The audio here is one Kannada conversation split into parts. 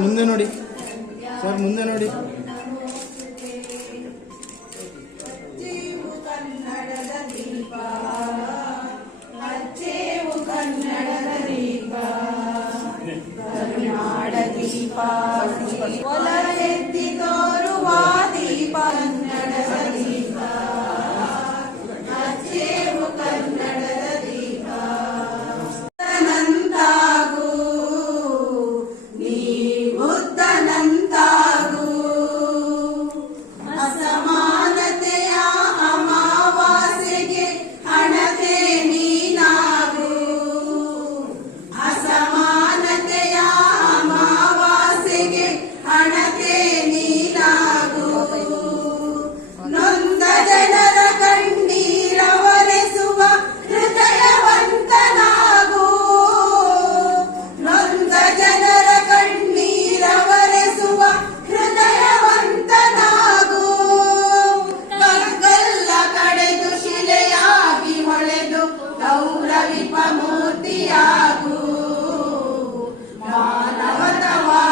ಮುಂದೆ ನೋಡಿ ಸರ್, ಮುಂದೆ ನೋಡಿ. ಕನ್ನಡದ ದೀಪ, ಅಚ್ಚೇವು ಕನ್ನಡದ ದೀಪ, ಕರುನಾಡ ದೀಪ, ಒಲವೆತ್ತಿ ತೋರುವ ದೀಪ, ಕನ್ನಡದ ದೀಪ, ಅಚ್ಚೇವು ಕನ್ನಡದ ದೀಪ. ಬುದ್ಧನಂತಾಗು, ನೀ ಬುದ್ಧನಂತಾಗು, ಅಸಮಾನತೆಯ ಅಮಾವಾಸ್ಯೆಗೆ ಹಣತೆ ನೀನಾಗು, ಅಸಮಾನತೆಯ ಅಮಾವಾಸ್ಯೆಗೆ ಹಣತೆ ನೀನಾಗು, ನೊಂದ ಜನರ ಕಣ್ಣೀರವರೆಸುವ ಹೃದಯವಂತನಾಗು, ನೊಂದ ಜನರ ಕಣ್ಣೀರವರೆಸುವ ಹೃದಯವಂತನಾಗು, ಕಗ್ಗಲ್ಲ ಕಡೆದು ಶಿಲೆಯಾಗಿ ಹೊಳೆದು ಗೌರವಿಪ ಮೂರ್ತಿಯಾಗು, ಮಾನವತಾವಾದಿಯಾಗು,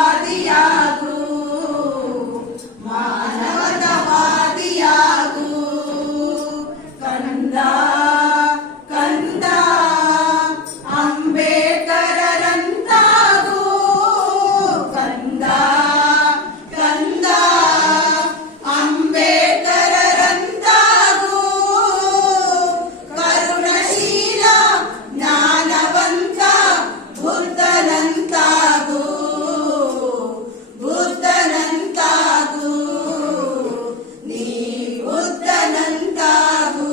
ಮಾನವತಾವಾದಿಯಾಗು. ಕಂದ ಕಂದ ಅಂಬೇಡ್ಕರರಂತಾಗು, ಕಂದ ಕಂದ ಅಂಬೇಡ್ಕರರಂತಾಗು, ಕರುಣಶೀಲ ಜ್ಞಾನವಂತ ಬುದ್ಧನಂತಾಗು, ಬುದ್ಧನಂತಾಗು, ನೀ ಬುದ್ಧನಂತಾಗು.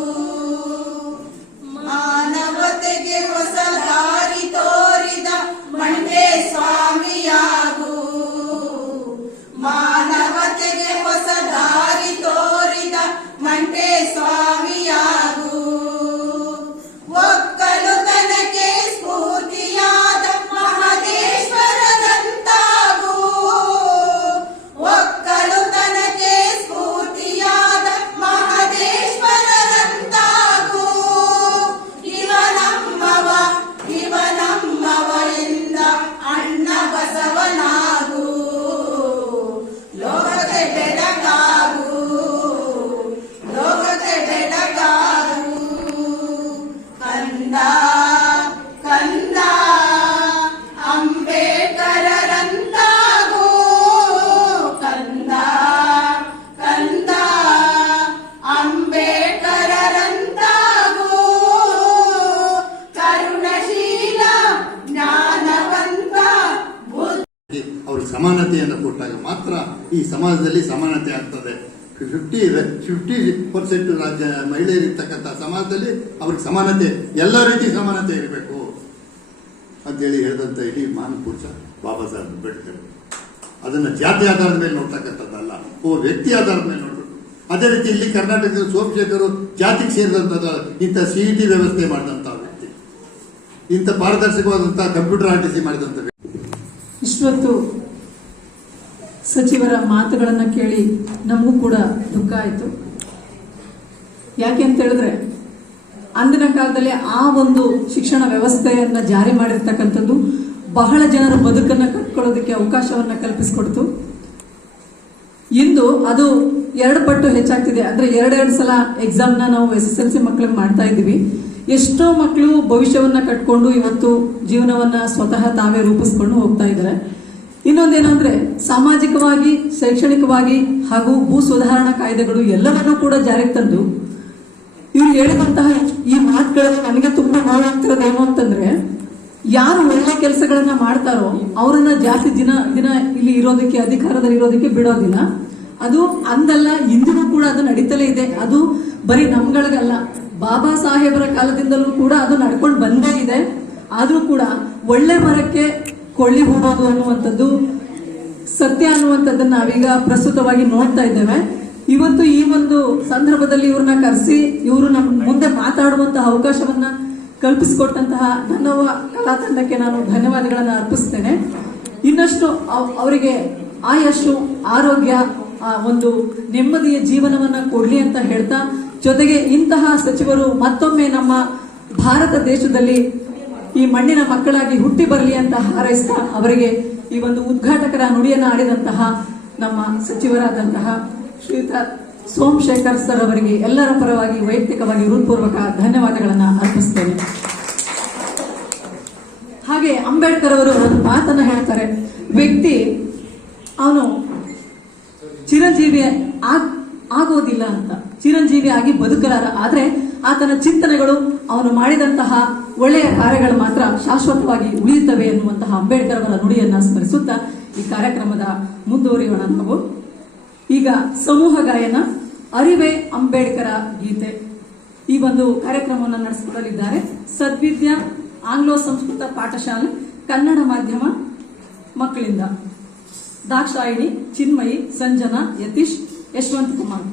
ಮಾನವತೆಗೆ ಹೊಸ ದಾರಿ ತೋರಿದ ಮಂಟೆ ಸ್ವಾಮಿಯಾಗು, ಮಾನವತೆಗೆ ಹೊಸ ದಾರಿ ತೋರಿದ ಮಂಟೆ ಸ್ವಾಮಿಯಾಗು, ಒಕ್ಕಲುತನಕ್ಕೆ ಸ್ಫೂರ್ತಿಯಾದ ಮಹದೇಶ್ವರರಂತಾಗು, ಒಕ್ಕಲುತನಕ್ಕೆ ಸ್ಫೂರ್ತಿಯಾದ ಮಹದೇಶ್ವರರಂತಾಗು, ಇವನಮ್ಮವ ಇವನಮ್ಮವ ಎಂದ ಅಣ್ಣ ಬಸವನಾಗು, ಲೋಕಕ್ಕೆ ಬೆಳಗಾಗು, ಲೋಕಕ್ಕೆ ಬೆಳಗಾಗು. ಕಂದ ಕಂದ ಅಂಬೇಡ್ಕರರಂತಾಗು, ಕಂದ ಕಂದ ಅಂಬೇಡ್ಕರರಂತಾಗು, ಕರುಣಶೀಲ ಜ್ಞಾನವಂತ ಬುದ್ಧ. ಅವ್ರಿಗೆ ಸಮಾನತೆಯನ್ನು ಕೊಟ್ಟಾಗ ಮಾತ್ರ ಈ ಸಮಾಜದಲ್ಲಿ ಸಮಾನತೆ ಆಗ್ತದೆ. 50% ರಾಜ್ಯ ಮಹಿಳೆಯರಿರ್ತಕ್ಕಂಥ ಸಮಾಜದಲ್ಲಿ ಅವ್ರಿಗೆ ಸಮಾನತೆ, ಎಲ್ಲ ರೀತಿ ಸಮಾನತೆ ಇರಬೇಕು ಅಂತೇಳಿ ಹೇಳಿದಂಥ ಇಡೀ ಮಹಾನ್ ಪುರುಷ ಬಾಬಾ ಸಾಹೇಬ್ ಅಂಬೇಡ್ಕರ್. ಅದನ್ನು ಜಾತಿ ಆಧಾರದ ಮೇಲೆ ನೋಡ್ತಕ್ಕಂಥದ್ದಲ್ಲ, ಒಬ್ಬ ವ್ಯಕ್ತಿ ಆಧಾರದ ಮೇಲೆ ನೋಡ್ಬೇಕು. ಅದೇ ರೀತಿ ಇಲ್ಲಿ ಕರ್ನಾಟಕದಲ್ಲಿ ಸೋಮಶೇಖರು ಜಾತಿಗೆ ಸೇರಿದಂಥದ್ದು, ಇಂಥ CET ವ್ಯವಸ್ಥೆ ಮಾಡಿದಂಥ ವ್ಯಕ್ತಿ, ಇಂಥ ಪಾರದರ್ಶಕವಾದಂಥ ಕಂಪ್ಯೂಟರ್ RTC ಮಾಡಿದಂಥ ವ್ಯಕ್ತಿ. ಇಷ್ಟೊತ್ತು ಸಚಿವರ ಮಾತುಗಳನ್ನು ಕೇಳಿ ನಮಗೂ ಕೂಡ ದುಃಖ ಆಯಿತು. ಯಾಕೆ ಅಂತ ಹೇಳಿದ್ರೆ, ಅಂದಿನ ಕಾಲದಲ್ಲಿ ಆ ಒಂದು ಶಿಕ್ಷಣ ವ್ಯವಸ್ಥೆಯನ್ನ ಜಾರಿ ಮಾಡಿರ್ತಕ್ಕಂಥದ್ದು ಬಹಳ ಜನರ ಬದುಕನ್ನು ಕಟ್ಕೊಳ್ಳೋದಕ್ಕೆ ಅವಕಾಶವನ್ನ ಕಲ್ಪಿಸಿಕೊಡ್ತು. ಇಂದು ಅದು 2 ಪಟ್ಟು ಹೆಚ್ಚಾಗ್ತಿದೆ. ಅಂದ್ರೆ 2 ಸಲ ಎಕ್ಸಾಮ್ನ ನಾವು SSLC ಮಕ್ಕಳಿಗೆ ಮಾಡ್ತಾ ಇದ್ದೀವಿ. ಎಷ್ಟೋ ಮಕ್ಕಳು ಭವಿಷ್ಯವನ್ನ ಕಟ್ಕೊಂಡು ಇವತ್ತು ಜೀವನವನ್ನ ಸ್ವತಃ ತಾವೇ ರೂಪಿಸ್ಕೊಂಡು ಹೋಗ್ತಾ ಇದ್ದಾರೆ. ಇನ್ನೊಂದೇನಂದ್ರೆ, ಸಾಮಾಜಿಕವಾಗಿ, ಶೈಕ್ಷಣಿಕವಾಗಿ ಹಾಗೂ ಭೂ ಸುಧಾರಣಾ ಕಾಯ್ದೆಗಳು ಎಲ್ಲವನ್ನೂ ಕೂಡ ಜಾರಿಗೆ ತಂದು ಇವ್ರು ಹೇಳಿದಂತಹ ಈ ಮಾತುಗಳಲ್ಲಿ ನನಗೆ ತುಂಬಾ ನೋವಾಗ್ತಿರೋದೇನು ಅಂತಂದ್ರೆ, ಯಾರು ಒಳ್ಳೆ ಕೆಲಸಗಳನ್ನ ಮಾಡ್ತಾರೋ ಅವರನ್ನ ಜಾಸ್ತಿ ದಿನ ಇಲ್ಲಿ ಇರೋದಕ್ಕೆ, ಅಧಿಕಾರದಲ್ಲಿ ಇರೋದಕ್ಕೆ ಬಿಡೋದಿಲ್ಲ. ಅದು ಅಂದಲ್ಲ, ಇಂದಿಗೂ ಕೂಡ ಅದು ನಡೀತಲೇ ಇದೆ. ಅದು ಬರೀ ನಮ್ಗಳಿಗಲ್ಲ, ಬಾಬಾ ಸಾಹೇಬರ ಕಾಲದಿಂದಲೂ ಕೂಡ ಅದು ನಡ್ಕೊಂಡು ಬಂದೇ ಇದೆ. ಆದ್ರೂ ಕೂಡ ಒಳ್ಳೆ ಮರಕ್ಕೆ ಕೊಳ್ಳಿ ಹೂಡೋದು ಅನ್ನುವಂಥದ್ದು ಸತ್ಯ ಅನ್ನುವಂಥದ್ದನ್ನ ನಾವೀಗ ಪ್ರಸ್ತುತವಾಗಿ ನೋಡ್ತಾ ಇದ್ದೇವೆ. ಇವತ್ತು ಈ ಒಂದು ಸಂದರ್ಭದಲ್ಲಿ ಇವ್ರನ್ನ ಕರೆಸಿ ಇವರು ನಮ್ಮ ಮುಂದೆ ಮಾತಾಡುವಂತಹ ಅವಕಾಶವನ್ನ ಕಲ್ಪಿಸಿಕೊಟ್ಟಂತಹ ನನ್ನವ ಕಲಾ ತಂಡಕ್ಕೆ ನಾನು ಧನ್ಯವಾದಗಳನ್ನ ಅರ್ಪಿಸ್ತೇನೆ. ಇನ್ನಷ್ಟು ಅವರಿಗೆ ಆಯಸ್ಸು, ಆರೋಗ್ಯ, ಒಂದು ನೆಮ್ಮದಿಯ ಜೀವನವನ್ನ ಕೊಡ್ಲಿ ಅಂತ ಹೇಳ್ತಾ, ಜೊತೆಗೆ ಇಂತಹ ಸಚಿವರು ಮತ್ತೊಮ್ಮೆ ನಮ್ಮ ಭಾರತ ದೇಶದಲ್ಲಿ ಈ ಮಣ್ಣಿನ ಮಕ್ಕಳಾಗಿ ಹುಟ್ಟಿ ಬರಲಿ ಅಂತ ಹಾರೈಸ್ತಾ ಅವರಿಗೆ ಈ ಒಂದು ಉದ್ಘಾಟಕರ ನುಡಿಯನ್ನು ಆಡಿದಂತಹ ನಮ್ಮ ಸಚಿವರಾದಂತಹ ಶ್ರೀಯುತ ಸೋಮಶೇಖರ್ ಸರ್ ಅವರಿಗೆ ಎಲ್ಲರ ಪರವಾಗಿ ವೈಯಕ್ತಿಕವಾಗಿ ಹೃತ್ಪೂರ್ವಕ ಧನ್ಯವಾದಗಳನ್ನು ಅರ್ಪಿಸ್ತೇನೆ. ಹಾಗೆ ಅಂಬೇಡ್ಕರ್ ಅವರು ಒಂದು ಮಾತನ್ನ ಹೇಳ್ತಾರೆ, ವ್ಯಕ್ತಿ ಅವನು ಚಿರಂಜೀವಿ ಆಗೋದಿಲ್ಲ ಅಂತ, ಚಿರಂಜೀವಿ ಆಗಿ ಬದುಕಲಾರ, ಆದ್ರೆ ಆತನ ಚಿಂತನೆಗಳು ಅವನು ಮಾಡಿದಂತಹ ಒಳ್ಳೆಯ ಕಾರ್ಯಗಳು ಮಾತ್ರ ಶಾಶ್ವತವಾಗಿ ಉಳಿಯುತ್ತವೆ ಎನ್ನುವಂತಹ ಅಂಬೇಡ್ಕರ್ ಅವರ ನುಡಿಯನ್ನ ಸ್ಮರಿಸುತ್ತಾ ಈ ಕಾರ್ಯಕ್ರಮದ ಮುಂದುವರಿಯೋಣ. ನಾವು ಈಗ ಸಮೂಹ ಗಾಯನ ಅರಿವೆ ಅಂಬೇಡ್ಕರ ಗೀತೆ ಈ ಒಂದು ಕಾರ್ಯಕ್ರಮವನ್ನು ನಡೆಸಿಕೊಳ್ಳಲಿದ್ದಾರೆ ಸದ್ವಿದ್ಯಾ ಆಂಗ್ಲೋ ಸಂಸ್ಕೃತ ಪಾಠಶಾಲೆ ಕನ್ನಡ ಮಾಧ್ಯಮ ಮಕ್ಕಳಿಂದ ದಾಕ್ಷಾಯಿಣಿ, ಚಿನ್ಮಯಿ, ಸಂಜನಾ, ಯತೀಶ್, ಯಶವಂತ್ ಕುಮಾರ್.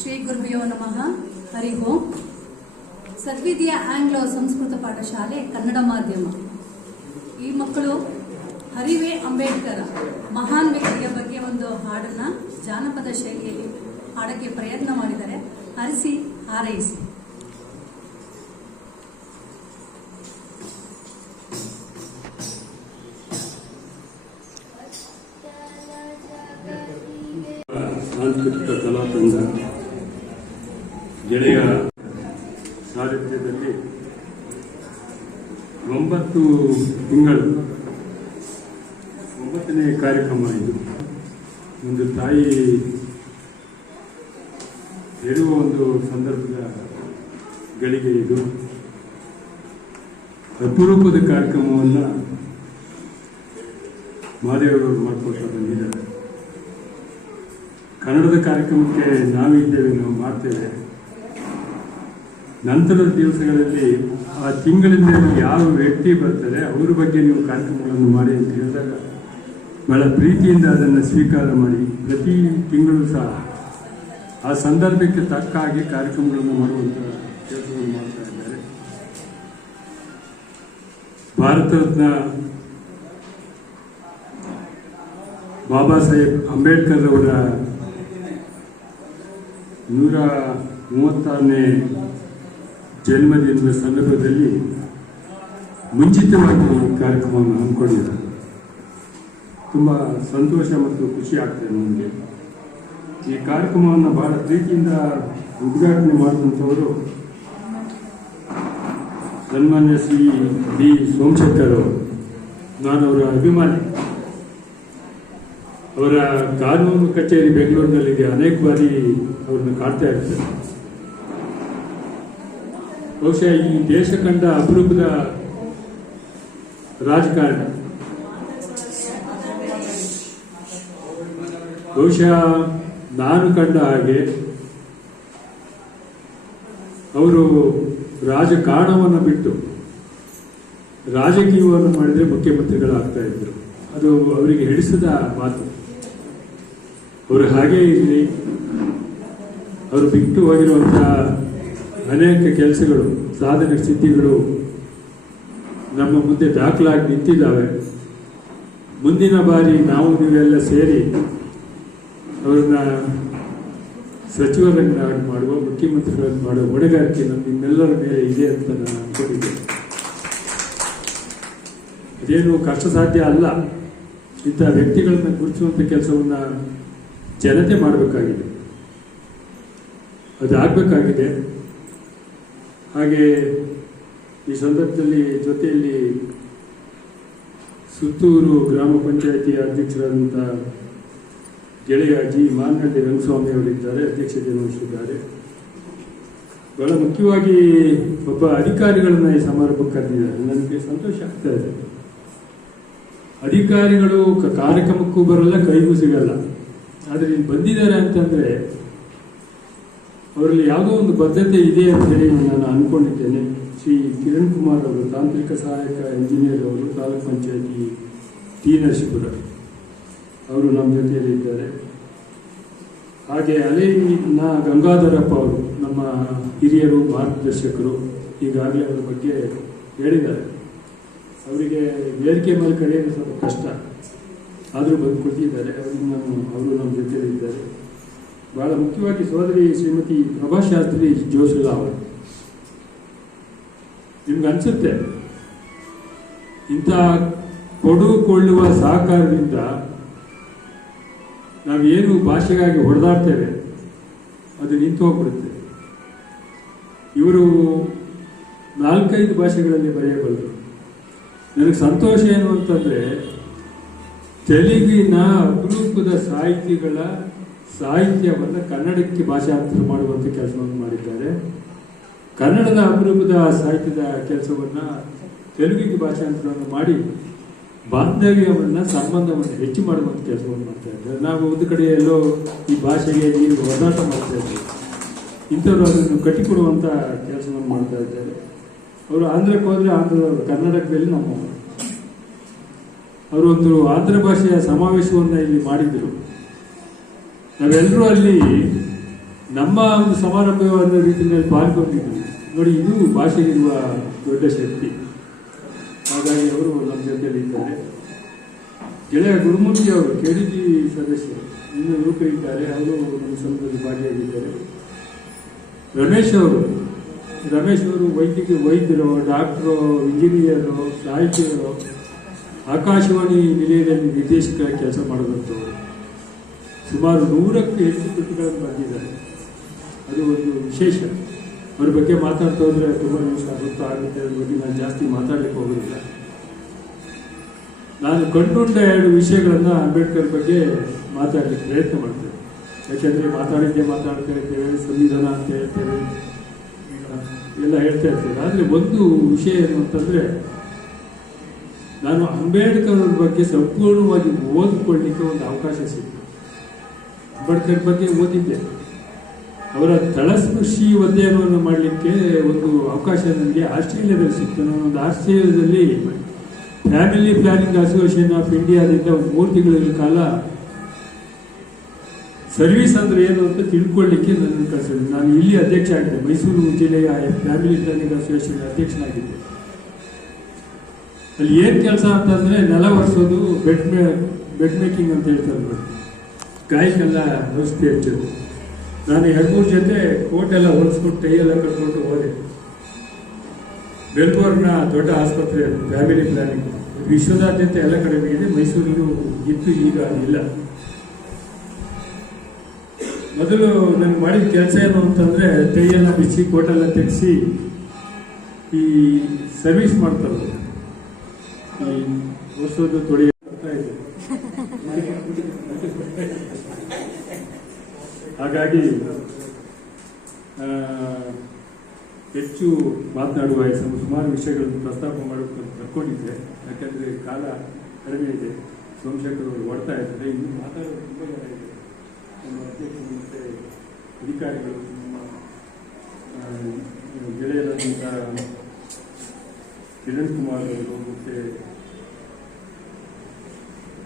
ಶ್ರೀ ಗುರುಭ್ಯೋ ನಮಃ. ಹರಿ ಓಂ. ಸದ್ವಿದ್ಯಾ ಆಂಗ್ಲೋ ಸಂಸ್ಕೃತ ಪಾಠಶಾಲೆ ಕನ್ನಡ ಮಾಧ್ಯಮ. ಈ ಮಕ್ಕಳು ಅರಿವೆ ಅಂಬೇಡ್ಕರ ಮಹಾನ್ ವ್ಯಕ್ತಿಯ ಬಗ್ಗೆ ಒಂದು ಹಾಡನ್ನ ಜಾನಪದ ಶೈಲಿಯಲ್ಲಿ ಹಾಡಕ್ಕೆ ಪ್ರಯತ್ನ ಮಾಡಿದ್ದಾರೆ. ಹರಿಸಿ ಹಾರೈಸಿ. ಸಾಂಸ್ಕೃತಿಕ ಕಲಾತಂಡ ಗೆಳೆಯ ಸಾರಥ್ಯದಲ್ಲಿ 9 ತಿಂಗಳು 9ನೇ ಕಾರ್ಯಕ್ರಮ ಇದು. ಒಂದು ತಾಯಿ ಹೇಳುವ ಒಂದು ಸಂದರ್ಭದ ಗಳಿಗೆ ಇದು ಅಪರೂಪದ ಕಾರ್ಯಕ್ರಮವನ್ನು ಮಹಾದೇವರವರು ಮಾಡಿಕೊಳ್ತಾ ಬಂದಿದ್ದಾರೆ. ಕನ್ನಡದ ಕಾರ್ಯಕ್ರಮಕ್ಕೆ ನಾವಿದ್ದೇವೆ, ನಾವು ಮಾಡ್ತೇವೆ. ನಂತರದ ದಿವಸಗಳಲ್ಲಿ ಆ ತಿಂಗಳಿಂದ ಯಾವ ವ್ಯಕ್ತಿ ಬರ್ತಾರೆ ಅವ್ರ ಬಗ್ಗೆ ನೀವು ಕಾರ್ಯಕ್ರಮಗಳನ್ನು ಮಾಡಿ ಅಂತ ಹೇಳಿದಾಗ ಬಹಳ ಪ್ರೀತಿಯಿಂದ ಅದನ್ನು ಸ್ವೀಕಾರ ಮಾಡಿ ಪ್ರತಿ ತಿಂಗಳು ಸಹ ಆ ಸಂದರ್ಭಕ್ಕೆ ತಕ್ಕ ಹಾಗೆ ಕಾರ್ಯಕ್ರಮಗಳನ್ನು ಮಾಡುವಂಥ ಕೆಲಸವನ್ನು ಮಾಡ್ತಾ ಇದ್ದಾರೆ. ಭಾರತ ರತ್ನ ಬಾಬಾ ಸಾಹೇಬ್ ಅಂಬೇಡ್ಕರ್ ಅವರ 136ನೇ ಜನ್ಮದಿನದ ಸಂದರ್ಭದಲ್ಲಿ ಮುಂಚಿತವಾಗಿ ಕಾರ್ಯಕ್ರಮವನ್ನು ಹಮ್ಮಿಕೊಂಡಿದ್ದಾರೆ. ತುಂಬ ಸಂತೋಷ ಮತ್ತು ಖುಷಿ ಆಗ್ತದೆ ನಮಗೆ. ಈ ಕಾರ್ಯಕ್ರಮವನ್ನು ಬಹಳ ಪ್ರೀತಿಯಿಂದ ಉದ್ಘಾಟನೆ ಮಾಡಿದಂಥವರು ಸನ್ಮಾನ್ಯ ಶ್ರೀ ಬಿ ಸೋಮಶೇಖರ್ ಅವರು. ನಾನು ಅವರ ಅಭಿಮಾನಿ. ಅವರ ಕಾನೂನು ಕಚೇರಿ ಬೆಂಗಳೂರಿನಲ್ಲಿದೆ, ಅನೇಕ ಬಾರಿ ಅವ್ರನ್ನ ಕಾಡ್ತಾ ಇರ್ತಾರೆ. ಬಹುಶಃ ಈ ದೇಶ ಕಂಡ ಅಪರೂಪದ ರಾಜಕಾರಣಿ. ಬಹುಶಃ ನಾನು ಕಂಡ ಹಾಗೆ ಅವರು ರಾಜಕಾರಣವನ್ನು ಬಿಟ್ಟು ರಾಜಕೀಯವನ್ನು ಮಾಡಿದರೆ ಮುಖ್ಯಮಂತ್ರಿಗಳಾಗ್ತಾ ಇದ್ರು. ಅದು ಅವರಿಗೆ ಹಿಡಿಸದ ಮಾತು. ಅವರು ಹಾಗೇ ಇರಲಿ. ಅವರು ಬಿಟ್ಟು ಹೋಗಿರುವಂತಹ ಅನೇಕ ಕೆಲಸಗಳು, ಸಾಧನೆ ಸಿದ್ಧಿಗಳು ನಮ್ಮ ಮುಂದೆ ದಾಖಲಾಗಿ ನಿಂತಿದ್ದಾವೆ. ಮುಂದಿನ ಬಾರಿ ನಾವು ನೀವೆಲ್ಲ ಸೇರಿ ಅವ್ರನ್ನ ಸಚಿವರನ್ನಾಗಿ ಮಾಡುವ, ಮುಖ್ಯಮಂತ್ರಿಗಳಾಗಿ ಮಾಡುವ ಹೊಣೆಗಾರಿಕೆ ನಿಮ್ಮೆಲ್ಲರ ಮೇಲೆ ಇದೆ ಅಂತ ನಾನು ಅನ್ಕೊಂಡಿದ್ದೇನೆ. ಅದೇನು ಕಷ್ಟ ಸಾಧ್ಯ ಅಲ್ಲ. ಇಂಥ ವ್ಯಕ್ತಿಗಳನ್ನ ಗುರುತಿಸುವಂಥ ಕೆಲಸವನ್ನು ಜನತೆ ಮಾಡಬೇಕಾಗಿದೆ, ಅದಾಗಬೇಕಾಗಿದೆ. ಹಾಗೆ ಈ ಸಂದರ್ಭದಲ್ಲಿ ಜೊತೆಯಲ್ಲಿ ಸುತ್ತೂರು ಗ್ರಾಮ ಪಂಚಾಯಿತಿಯ ಅಧ್ಯಕ್ಷರಾದಂಥ ಗೆಳೆಯ ಜಿ ಮಾನಹಳ್ಳಿ ರಂಗಸ್ವಾಮಿ ಅವರಿದ್ದಾರೆ, ಅಧ್ಯಕ್ಷತೆ ವಹಿಸಿದ್ದಾರೆ. ಬಹಳ ಮುಖ್ಯವಾಗಿ ಒಬ್ಬ ಅಧಿಕಾರಿಗಳನ್ನ ಈ ಸಮಾರಂಭಕ್ಕೆ ಕರೆದಿದ್ದಾರೆ. ನನಗೆ ಸಂತೋಷ ಆಗ್ತಾ ಇದೆ. ಅಧಿಕಾರಿಗಳು ಕಾರ್ಯಕ್ರಮಕ್ಕೂ ಬರಲ್ಲ, ಕೈಗೂ ಸಿಗಲ್ಲ. ಆದರೆ ಇಲ್ಲಿ ಬಂದಿದ್ದಾರೆ ಅಂತಂದ್ರೆ ಅವರಲ್ಲಿ ಯಾವುದೋ ಒಂದು ಬದ್ಧತೆ ಇದೆ ಅಂತ ಹೇಳಿ ನಾನು ಅನ್ಕೊಂಡಿದ್ದೇನೆ. ಶ್ರೀ ಕಿರಣ್ ಕುಮಾರ್ ಅವರು, ತಾಂತ್ರಿಕ ಸಹಾಯಕ ಇಂಜಿನಿಯರ್ ಅವರು, ತಾಲೂಕ್ ಪಂಚಾಯತಿ ಟಿ ನರಸೀಪುರ ಅವರು ನಮ್ಮ ಜೊತೆಯಲ್ಲಿ ಇದ್ದಾರೆ. ಹಾಗೆ ಅಲೆನ ಗಂಗಾಧರಪ್ಪ ಅವರು ನಮ್ಮ ಹಿರಿಯರು, ಮಾರ್ಗದರ್ಶಕರು, ಈಗಾಗಲೇ ಅವರ ಬಗ್ಗೆ ಹೇಳಿದ್ದಾರೆ. ಅವರಿಗೆ ವೇದಿಕೆ ಮೇಲೆ ಕರೆಯೋದು ಸ್ವಲ್ಪ ಕಷ್ಟ, ಆದರೂ ಬಂದು ಕೊಟ್ಟಿದ್ದಾರೆ. ಅವರು ನಮ್ಮ ಜೊತೆಯಲ್ಲಿ ಇದ್ದಾರೆ. ಬಹಳ ಮುಖ್ಯವಾಗಿ ಸೋದರಿ ಶ್ರೀಮತಿ ಪ್ರಭಾಶಾಸ್ತ್ರಿ ಜೋಶಿಲಾ ಅವರು. ನಿಮ್ಗೆ ಅನ್ಸುತ್ತೆ ಇಂಥ ಕೊಡುಕೊಳ್ಳುವ ಸಹಕಾರದಿಂದ ನಾವೇನು ಭಾಷೆಗಾಗಿ ಹೊಡೆದಾಡ್ತೇವೆ ಅದು ನಿಂತು ಹೋಗ್ಬಿಡುತ್ತೆ. ಇವರು 4-5 ಭಾಷೆಗಳಲ್ಲಿ ಬರೆಯಬಲ್ಲರು. ನನಗೆ ಸಂತೋಷ ಏನು ಅಂತಂದ್ರೆ ತೆಲುಗಿನ ಅಪರೂಪದ ಸಾಹಿತಿಗಳ ಸಾಹಿತ್ಯವನ್ನು ಕನ್ನಡಕ್ಕೆ ಭಾಷಾಂತರ ಮಾಡುವಂಥ ಕೆಲಸವನ್ನು ಮಾಡಿದ್ದಾರೆ. ಕನ್ನಡದ ಅಪರೂಪದ ಸಾಹಿತ್ಯದ ಕೆಲಸವನ್ನು ತೆಲುಗಿಗೆ ಭಾಷಾಂತರವನ್ನು ಮಾಡಿ ಬಾಂಧವ್ಯವನ್ನು, ಸಂಬಂಧವನ್ನು ಹೆಚ್ಚು ಮಾಡುವಂಥ ಕೆಲಸವನ್ನು ಮಾಡ್ತಾ ಇದ್ದಾರೆ. ನಾವು ಒಂದು ಕಡೆ ಎಲ್ಲೋ ಈ ಭಾಷೆಗೆ ನೀರು ಹೋರಾಟ ಮಾಡ್ತಾ ಇದ್ದೇವೆ. ಇಂಥವ್ರು ಅದನ್ನು ಕಟ್ಟಿಕೊಡುವಂಥ ಕೆಲಸವನ್ನು ಮಾಡ್ತಾ ಇದ್ದಾರೆ. ಅವರು ಆಂಧ್ರಕ್ಕೆ ಹೋದರೆ ಆಂಧ್ರದವರು, ಕರ್ನಾಟಕದಲ್ಲಿ ನಮ್ಮವರು. ಅವರು ಒಂದು ಆಂಧ್ರ ಭಾಷೆಯ ಸಮಾವೇಶವನ್ನು ಇಲ್ಲಿ ಮಾಡಿದ್ರು. ನಾವೆಲ್ಲರೂ ಅಲ್ಲಿ ನಮ್ಮ ಒಂದು ಸಮಾರಂಭವಾದ ರೀತಿಯಲ್ಲಿ ಪಾಲ್ಗೊಂಡಿದ್ವಿ. ನೋಡಿ, ಇದು ಭಾಷೆಗಿರುವ ದೊಡ್ಡ ಶಕ್ತಿ. ಹಾಗಾಗಿ ಅವರು ನಮ್ಮ ಜೊತೆಯಲ್ಲಿ ಇದ್ದಾರೆ. ಗೆಳೆಯ ಗುರುಮೂರ್ತಿ ಅವರು KDG ಸದಸ್ಯರು, ಇನ್ನೂ ಯುವಕರು ಇದ್ದಾರೆ, ಅವರು ನಮ್ಮ ಸಂಘದಲ್ಲಿ ಭಾಗಿಯಾಗಿದ್ದಾರೆ. ರಮೇಶ್ ಅವರು ವೈದ್ಯರು, ಡಾಕ್ಟರು, ಇಂಜಿನಿಯರು, ಸಾಹಿತಿಗಳು, ಆಕಾಶವಾಣಿ ನಿಲಯದಲ್ಲಿ ನಿರ್ದೇಶಕ ಕೆಲಸ ಮಾಡೋದಂಥವ್ರು. ಸುಮಾರು 100ಕ್ಕೂ ಹೆಚ್ಚು ಕೃತಿಗಳನ್ನು ಬರೆದಿದ್ದಾರೆ. ಅದು ಒಂದು ವಿಶೇಷ. ಅವ್ರ ಬಗ್ಗೆ ಮಾತಾಡ್ತಾ ಹೋದ್ರೆ ತುಂಬ ನಿಮಿಷ ಗೊತ್ತಾಗುತ್ತೆ. ಅದ್ರ ಬಗ್ಗೆ ನಾನು ಜಾಸ್ತಿ ಮಾತಾಡಲಿಕ್ಕೆ ಹೋಗೋದಿಲ್ಲ. ನಾನು ಕಂಡುಕೊಂಡ 2 ವಿಷಯಗಳನ್ನು ಅಂಬೇಡ್ಕರ್ ಬಗ್ಗೆ ಮಾತಾಡಲಿಕ್ಕೆ ಪ್ರಯತ್ನ ಮಾಡ್ತೇನೆ. ಯಾಕೆಂದರೆ ಮಾತಾಡ್ತಾ ಇರ್ತೇವೆ, ಸಂವಿಧಾನ ಅಂತ ಹೇಳ್ತೇವೆ, ಎಲ್ಲ ಹೇಳ್ತಾ ಇರ್ತೇವೆ. ಆದರೆ ಒಂದು ವಿಷಯ ಏನು ಅಂತಂದರೆ, ನಾನು ಅಂಬೇಡ್ಕರ್ ಅವ್ರ ಬಗ್ಗೆ ಸಂಪೂರ್ಣವಾಗಿ ಓದಿಕೊಳ್ಳಲಿಕ್ಕೆ ಒಂದು ಅವಕಾಶ ಸಿಕ್ತು. ಅಂಬೇಡ್ಕರ್ ಬಗ್ಗೆ ಓದಿದ್ದೆ. ಅವರ ತಳಸ್ಪರ್ಶಿ ಅಧ್ಯಯನವನ್ನು ಮಾಡಲಿಕ್ಕೆ ಒಂದು ಅವಕಾಶ ನನಗೆ ಆಸ್ಟ್ರೇಲಿಯಾದಲ್ಲಿ ಸಿಕ್ತು. ನಾನೊಂದು ಆಸ್ಟ್ರೇಲಿಯಾದಲ್ಲಿ ಫ್ಯಾಮಿಲಿ ಪ್ಲಾನಿಂಗ್ ಅಸೋಸಿಯೇಷನ್ ಆಫ್ ಇಂಡಿಯಾದಿಂದ ಒಂದು 3 ತಿಂಗಳ ಕಾಲ ಸರ್ವಿಸ್ ಅಂದ್ರೆ ಏನು ಅಂತ ತಿಳ್ಕೊಳ್ಳಿಕ್ಕೆ ನನ್ನ ಕಳಿಸಿದ್ರು. ನಾನು ಇಲ್ಲಿ ಅಧ್ಯಕ್ಷ ಆಗಿದ್ದೆ, ಮೈಸೂರು ಜಿಲ್ಲೆಯ ಫ್ಯಾಮಿಲಿ ಪ್ಲಾನಿಂಗ್ ಅಸೋಸಿಯೇಷನ್ ಅಧ್ಯಕ್ಷನಾಗಿದ್ದೆ. ಅಲ್ಲಿ ಏನು ಕೆಲಸ ಅಂತಂದ್ರೆ, ನೆಲ ಒರೆಸೋದು, ಬೆಡ್ ಮೇಕಿಂಗ್ ಅಂತ ಹೇಳ್ತಾರೆ ನೋಡಿ, ಗಾಯಕ್ಕೆಲ್ಲ ಔಷಧಿ ಹಚ್ಚೋದು. ನಾನು 2-3 ಜೊತೆ ಕೋಟ್ ಎಲ್ಲ ಹೊಲಿಸ್ಕೊಂಡು ಟೈ ಎಲ್ಲ ಕಟ್ಕೊಂಡು ಹೋದೆ. ಬೆಲ್ಬೋರ್ನ ದೊಡ್ಡ ಆಸ್ಪತ್ರೆ ಅದು, ಫ್ಯಾಮಿಲಿ ಪ್ಲಾನಿಂಗ್. ವಿಶ್ವದಾದ್ಯಂತ ಎಲ್ಲ ಕಡೆ ಇದೆ, ಮೈಸೂರಿಗೂ ಇತ್ತು, ಈಗ ಇಲ್ಲ. ಮೊದಲು ನನಗೆ ಮಾಡಿದ ಕೆಲಸ ಏನು ಅಂತಂದ್ರೆ, ಟೈಯೆಲ್ಲ ಬಿಚ್ಚಿ, ಕೋಟೆಲ್ಲ ತೆಗೆಸಿ ಈ ಸರ್ವಿಸ್ ಮಾಡ್ತಾರೆ, ಈ ಒರೆಸೋದು, ತೊಳಿ ಬರ್ತಾ ಇದೆ. ಹಾಗಾಗಿ ಹೆಚ್ಚು ಮಾತನಾಡುವ ಸುಮಾರು ವಿಷಯಗಳನ್ನು ಪ್ರಸ್ತಾಪ ಮಾಡೋಕ್ಕೆ ಕರ್ಕೊಂಡಿದ್ದೆ. ಯಾಕಂದರೆ ಕಾಲ ಕಡಿಮೆ ಇದೆ, ಸೋಮಶೇಖರ್ ಅವರು ಓಡ್ತಾ ಇದ್ದಾರೆ. ಇನ್ನು ಮಾತಾಡೋದು ತುಂಬ ಜನ ಇದೆ. ನಮ್ಮ ಅಧ್ಯಕ್ಷರು ಮತ್ತು ಅಧಿಕಾರಿಗಳು, ನಮ್ಮ ಗೆಳೆಯರಾದಂಥ ಕಿರಣ್ ಕುಮಾರ್ ಅವರು, ಮತ್ತು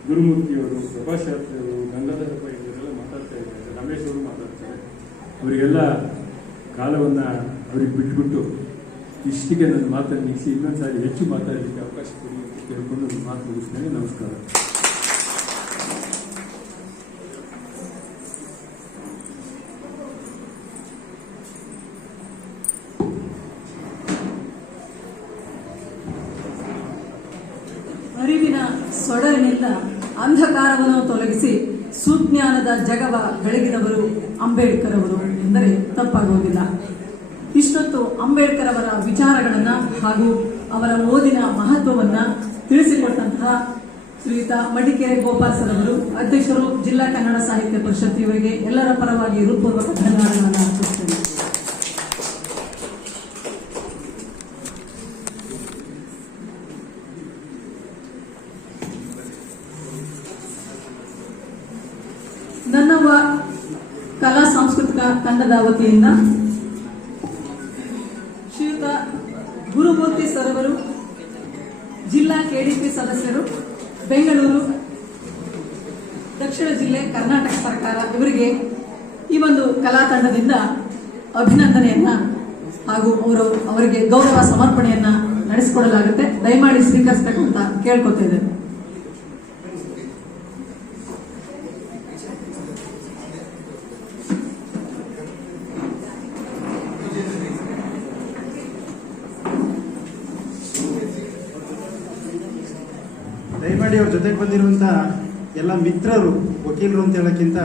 ಗುರುಮೂರ್ತಿಯವರು, ಪ್ರಭಾಶಾಸ್ತ್ರಿ ಅವರು, ಗಂಗಾಧರಪ್ಪ ಇವರೆಲ್ಲ ಮಾತಾಡ್ತಾ ಇದ್ದಾರೆ. ರಮೇಶ್ ಅವರು ಮಾತಾಡ್ತಾರೆ. ಅವರಿಗೆಲ್ಲ ಕಾಲವನ್ನು ಅವ್ರಿಗೆ ಬಿಟ್ಬಿಟ್ಟು ಇಷ್ಟಿಗೆ ನನ್ನ ಮಾತನ್ನು ನಿಲ್ಲಿಸಿ ಇನ್ನೊಂದು ಸಾರಿ ಹೆಚ್ಚು ಮಾತಾಡಲಿಕ್ಕೆ ಅವಕಾಶ ಕೊಡಿ ಅಂತ ಕೇಳ್ಕೊಂಡು ನನ್ನ ಮಾತು ಮುಗಿಸ್ತೇನೆ. ನಮಸ್ಕಾರ. ಅರಿವಿನ ಸೊಡರಿನಿಂದ ಅಂಧಕಾರವನ್ನು ತೊಲಗಿಸಿ ಸುಜ್ಞಾನದ ಜಗವ ಬೆಳಗಿನವರು ಅಂಬೇಡ್ಕರ್ ಅವರು ಎಂದರೆ ತಪ್ಪಾಗುವುದಿಲ್ಲ. ಇಷ್ಟೊತ್ತು ಅಂಬೇಡ್ಕರ್ ಅವರ ವಿಚಾರಗಳನ್ನು ಹಾಗೂ ಅವರ ಓದಿನ ಮಹತ್ವವನ್ನು ತಿಳಿಸಿಕೊಟ್ಟಂತಹ ಶ್ರೀಯುತ ಮಡಿಕೇರೆ ಗೋಪಾಲ್ ಸರ್ ಅವರು, ಅಧ್ಯಕ್ಷರು, ಜಿಲ್ಲಾ ಕನ್ನಡ ಸಾಹಿತ್ಯ ಪರಿಷತ್, ಇವರಿಗೆ ಎಲ್ಲರ ಪರವಾಗಿ ಹೃತ್ಪೂರ್ವಕ ಧನ್ಯವಾದಗಳನ್ನು ಅರ್ಪಿಸುತ್ತೇನೆ. ತಂಡದ ವತಿಯಿಂದ ಶ್ರೀಯುತ ಗುರುಮೂರ್ತಿ ಸರ್ ಅವರು, ಜಿಲ್ಲಾ ಕೆಡಿಪಿ ಸದಸ್ಯರು, ಬೆಂಗಳೂರು ದಕ್ಷಿಣ ಜಿಲ್ಲೆ, ಕರ್ನಾಟಕ ಸರ್ಕಾರ, ಇವರಿಗೆ ಈ ಒಂದು ಕಲಾ ತಂಡದಿಂದ ಅಭಿನಂದನೆಯನ್ನ ಹಾಗೂ ಅವರಿಗೆ ಗೌರವ ಸಮರ್ಪಣೆಯನ್ನ ನಡೆಸಿಕೊಡಲಾಗುತ್ತೆ. ದಯಮಾಡಿ ಸ್ವೀಕರಿಸಬೇಕಂತ ಕೇಳ್ಕೊತಿದ್ದೇನೆ. ದಯಮಾಡಿ ಅವ್ರ ಜೊತೆಗೆ ಬಂದಿರುವಂತ ಎಲ್ಲ ಮಿತ್ರರು, ವಕೀಲರು ಅಂತ ಹೇಳೋಕ್ಕಿಂತ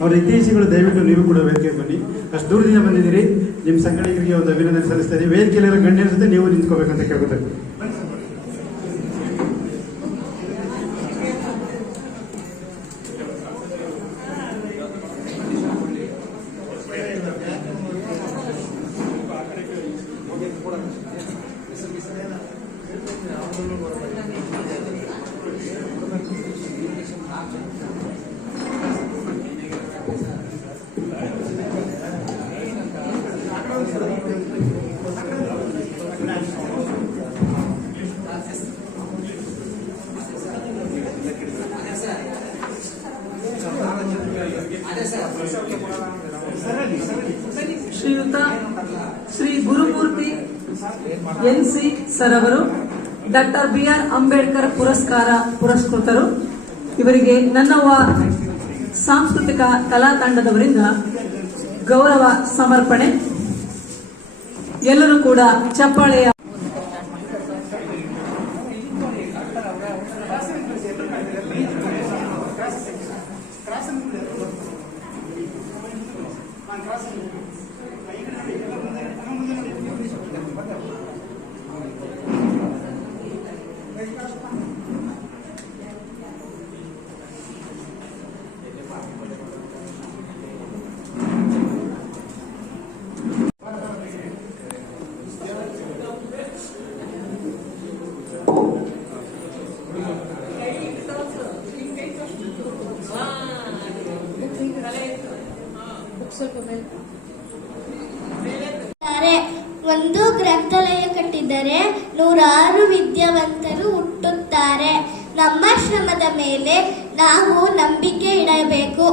ಅವ್ರ ಹಿತೈಷಿಗಳು ದಯವಿಟ್ಟು ನೀವು ಕೂಡ ವೇದಿಕೆ ಬನ್ನಿ. ಅಷ್ಟು ದೂರದಿಂದ ಬಂದಿದ್ದೀರಿ, ನಿಮ್ಮ ಸಂಘಟಕರಿಗೆ ಒಂದು ಅಭಿನಂದನೆ ಸಲ್ಲಿಸ್ತಾ ಇದ್ದೀವಿ. ವೇದಿಕೆಯಲ್ಲಿರೋ ಗಣ್ಯರ ಜೊತೆ ನೀವು ನಿಂತ್ಕೋಬೇಕಂತ ಕೇಳ್ಕೊತಾರೆ. ಶ್ರೀಯುತ ಶ್ರೀ ಗುರುಮೂರ್ತಿ NC ಸರ್ ಅವರು ಡಾಕ್ಟರ್ BR ಅಂಬೇಡ್ಕರ್ ಪುರಸ್ಕಾರ ಪುರಸ್ಕೃತರು. ಇವರಿಗೆ ನನ್ನವ್ವ ಸಾಂಸ್ಕೃತಿಕ ಕಲಾ ತಂಡದವರಿಂದ ಗೌರವ ಸಮರ್ಪಣೆ. ಎಲ್ಲರೂ ಕೂಡ ಚಪ್ಪಾಳೆಯ ಒಂದು ಗ್ರಂಥಾಲಯ ಕಟ್ಟಿದರೆ 100 ವಿದ್ಯಾವಂತರು ಹುಟ್ಟುತ್ತಾರೆ. ನಮ್ಮ ಶ್ರಮದ ಮೇಲೆ ನಾವು ನಂಬಿಕೆ ಇಡಬೇಕು.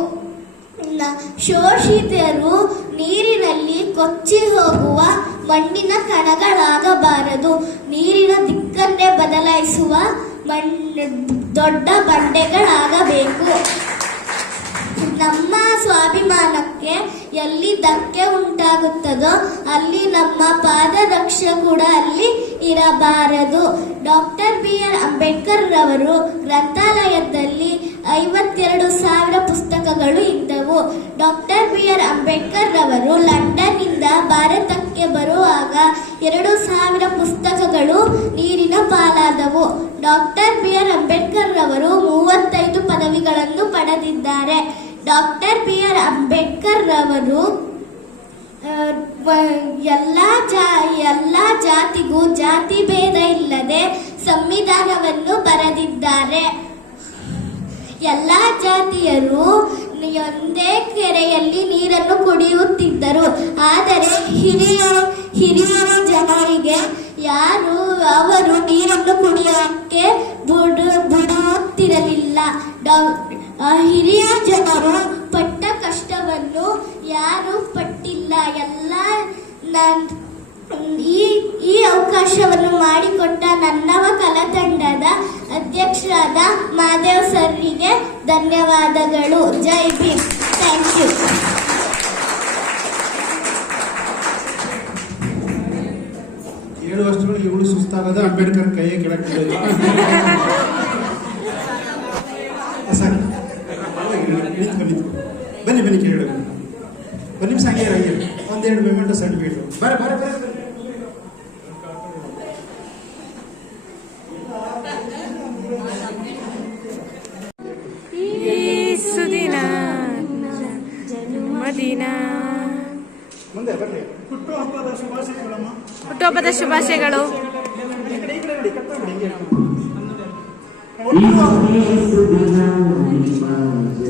ಶೋಷಿತರು ನೀರಿನಲ್ಲಿ ಕೊಚ್ಚಿ ಹೋಗುವ ಮಣ್ಣಿನ ಕಣಗಳಾಗಬಾರದು. ನೀರಿನ ದಿಕ್ಕನ್ನೇ ಬದಲಾಯಿಸುವ ದೊಡ್ಡ ಬಂಡೆಗಳಾಗಬೇಕು. ನಮ್ಮ ಸ್ವಾಭಿಮಾನಕ್ಕೆ ಎಲ್ಲಿ ಧಕ್ಕೆ ಉಂಟಾಗುತ್ತದೋ ಅಲ್ಲಿ ನಮ್ಮ ಪಾದರಕ್ಷ ಕೂಡ ಅಲ್ಲಿ ಇರಬಾರದು. ಡಾಕ್ಟರ್ BR ಅಂಬೇಡ್ಕರ್ ರವರು ಗ್ರಂಥಾಲಯದಲ್ಲಿ 52,000 ಪುಸ್ತಕಗಳು ಇದ್ದವು. ಡಾಕ್ಟರ್ BR ಅಂಬೇಡ್ಕರ್ ರವರು ಲಂಡನ್ನಿಂದ ಭಾರತಕ್ಕೆ ಬರುವಾಗ 2,000 ಪುಸ್ತಕಗಳು ನೀರಿನ ಪಾಲಾದವು. ಡಾಕ್ಟರ್ BR ಅಂಬೇಡ್ಕರ್ ರವರು 35 ಪದವಿಗಳನ್ನು ಪಡೆದಿದ್ದಾರೆ. ಡಾಕ್ಟರ್ BR ಅಂಬೇಡ್ಕರ್ ರವರು ಎಲ್ಲ ಜಾತಿಗೂ ಜಾತಿ ಭೇದ ಇಲ್ಲದೆ ಸಂವಿಧಾನವನ್ನು ಬರೆದಿದ್ದಾರೆ. ಎಲ್ಲ ಜಾತಿಯರು ಒಂದೇ ಕೆರೆಯಲ್ಲಿ ನೀರನ್ನು ಕುಡಿಯುತ್ತಿದ್ದರು. ಆದರೆ ಹಿರಿಯ ಜನರಿಗೆ ಅವರು ನೀರನ್ನು ಕುಡಿಯೋಕ್ಕೆ ಬಿಡುತ್ತಿರಲಿಲ್ಲ. ಹಿರಿಯ ಜನರು ಪಟ್ಟ ಕಷ್ಟವನ್ನು ಯಾರು ಪಟ್ಟಿಲ್ಲ. ಈ ಅವಕಾಶವನ್ನು ಮಾಡಿಕೊಟ್ಟ ನನ್ನವ ಕಲಾ ತಂಡದ ಅಧ್ಯಕ್ಷರಾದ ಮಾದೇವ್ ಸರ್ರಿಗೆ ಧನ್ಯವಾದಗಳು. ಜೈ ಭೀಮ್. Thank you. ಏಳು ವರ್ಷಗಳಿಗೆ ಇವಳು ಸುಸ್ತಾಗದ ಅಂಬೇಡ್ಕರ್ ಕೈಯೇ ಕೆಳಕ್ಕೆ ಸರ್ ಬನ್ನಿ ಕೇಳಿ ಒಂದು ನಿಮಿಷ ಹಂಗೆ ಒಂದೆರಡು ಪೇಮೆಂಟ್ ಸರ್ಟಿಫಿಕೇಟ್ ಬರ ಸುದಿನ ಜನ್ಮದಿನ ಮುಂದೆ ಬರ್ರಿ. ಹುಟ್ಟುಹಬ್ಬದ ಶುಭಾಶಯಗಳಮ್ಮ. ಹುಟ್ಟುಹಬ್ಬದ ಶುಭಾಶಯಗಳು.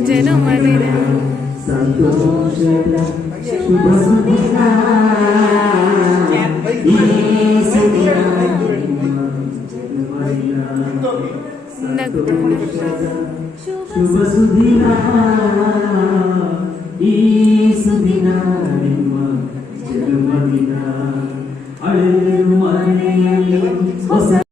ಜನ್ಮದಿನ ಶುಭ ಸುದಿನ ಈ ಸುದಿನ ಶುಭ ಸುದಿನ ಈ ಸುದಿನ ನಿಮ್ಮ ಜನ್ಮದಿನ.